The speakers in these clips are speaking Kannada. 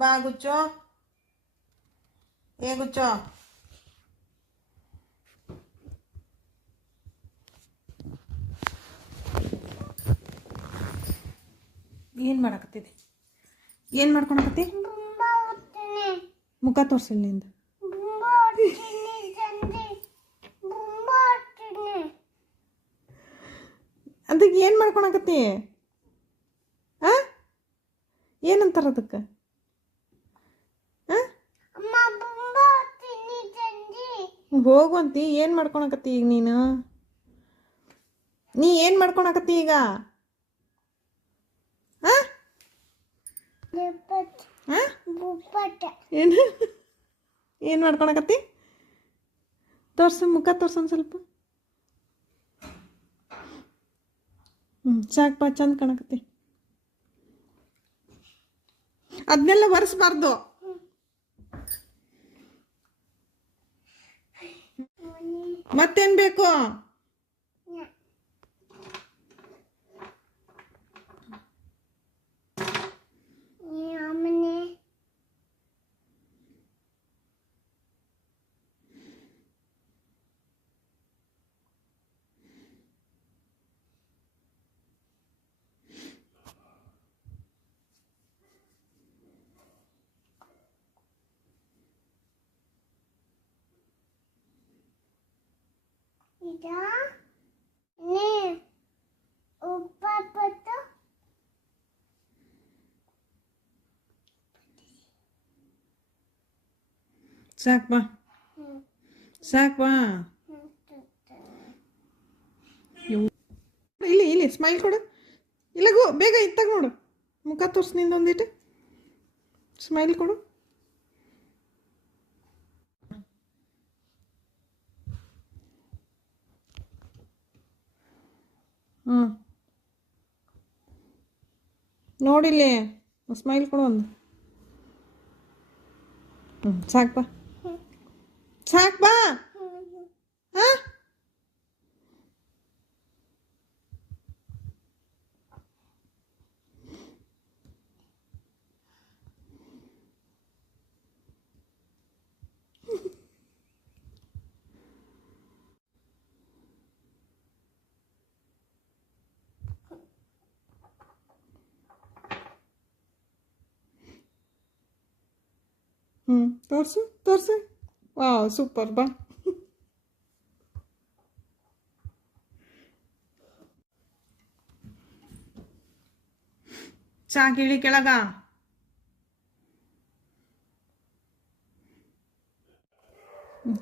ಬಾ, ಗುಚ್ಚು. ಏ, ಗುಚ್ಚು. ಏನು ಮಾಡಕತ್ತಿದೆ? ಏನು ಮಾಡ್ಕೊಳಕತ್ತಿ ಮುಖ ತೋರಿಸಿಲ್ಲ ನಿಂದು. ಅದಕ್ಕೆ ಏನು ಮಾಡ್ಕೊಳಕತ್ತಿ ಆ? ಏನಂತಾರ ಅದಕ್ಕೆ? ಹೋಗುವಂತಿ ಏನು ಮಾಡ್ಕೊಳಕತ್ತಿ ಈಗ ನೀನು? ನೀ ಏನು ಮಾಡ್ಕೊಳಕತ್ತಿ ಈಗ? ಏನು? ಏನು ಮಾಡ್ಕೊಳಕತ್ತಿ? ತೋರ್ಸು ಮುಖ ತೋರ್ಸೊಂದು ಸ್ವಲ್ಪ. ಹ್ಞೂ ಸಾಕಪ್ಪ ಚಂದ ಕಾಣಕತ್ತಿ. ಅದನ್ನೆಲ್ಲ ಒರೆಸ್ಬಾರ್ದು. ಮತ್ತೇನು ಬೇಕು? ಸಾಕಪ್ಪ ಸಾಕಪ್ಪ ಇಲ್ಲಿ ಇಲ್ಲಿ ಸ್ಮೈಲ್ ಕೊಡು. ಇಲ್ಲ ಗೋ ಬೇಗ ಇತ್ತಾಗ ನೋಡು. ಮುಖ ತೋರಿಸ್ ನಿಂದೊಂದಿಟ್ಟು ಸ್ಮೈಲ್ ಕೊಡು. ಹ್ಞೂ ನೋಡಿಲ್ಲಿ ಸ್ಮೈಲ್ ಕೊಡು ಒಂದು. ಹ್ಞೂ ಸಾಕಪ್ಪ ಸಾಕು ಬಾ. ಹಾಂ? ಹ್ಞೂ ತೋರಿಸು ತೋರಿಸು ವಾವ್ ಸೂಪರ್ ಬಾ ಸಾಕು ಇಳಿ ಕೆಳಗ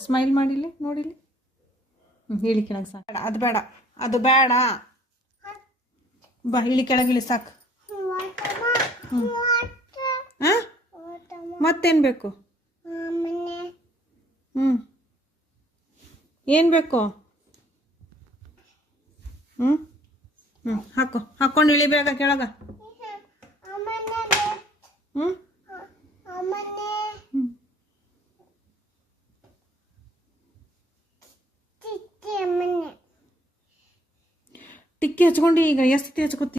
ಸ್ಮೈಲ್ ಮಾಡಿಲಿ ನೋಡಿಲಿ ಹ್ಞೂ ಇಳಿ ಕೆಳಗೆ ಸಾಕು ಬೇಡ ಅದು ಬೇಡ ಅದು ಬೇಡ ಬಾ ಇಳಿ ಕೆಳಗಿಳಿ ಸಾಕು ಹಾಂ ಮತ್ತೇನು ಬೇಕು? ಹ್ಞೂ ಏನು ಬೇಕು? ಹ್ಞೂ ಹ್ಞೂ ಹಾಕು. ಹಾಕ್ಕೊಂಡು ಇಳಿಬೇಕ ಕೆಳಗ. ಹ್ಞೂ ಟಿಕ್ಕಿ ಹಚ್ಕೊಂಡು ಈಗ ಎಷ್ಟು ಹಚ್ಕೋತಿ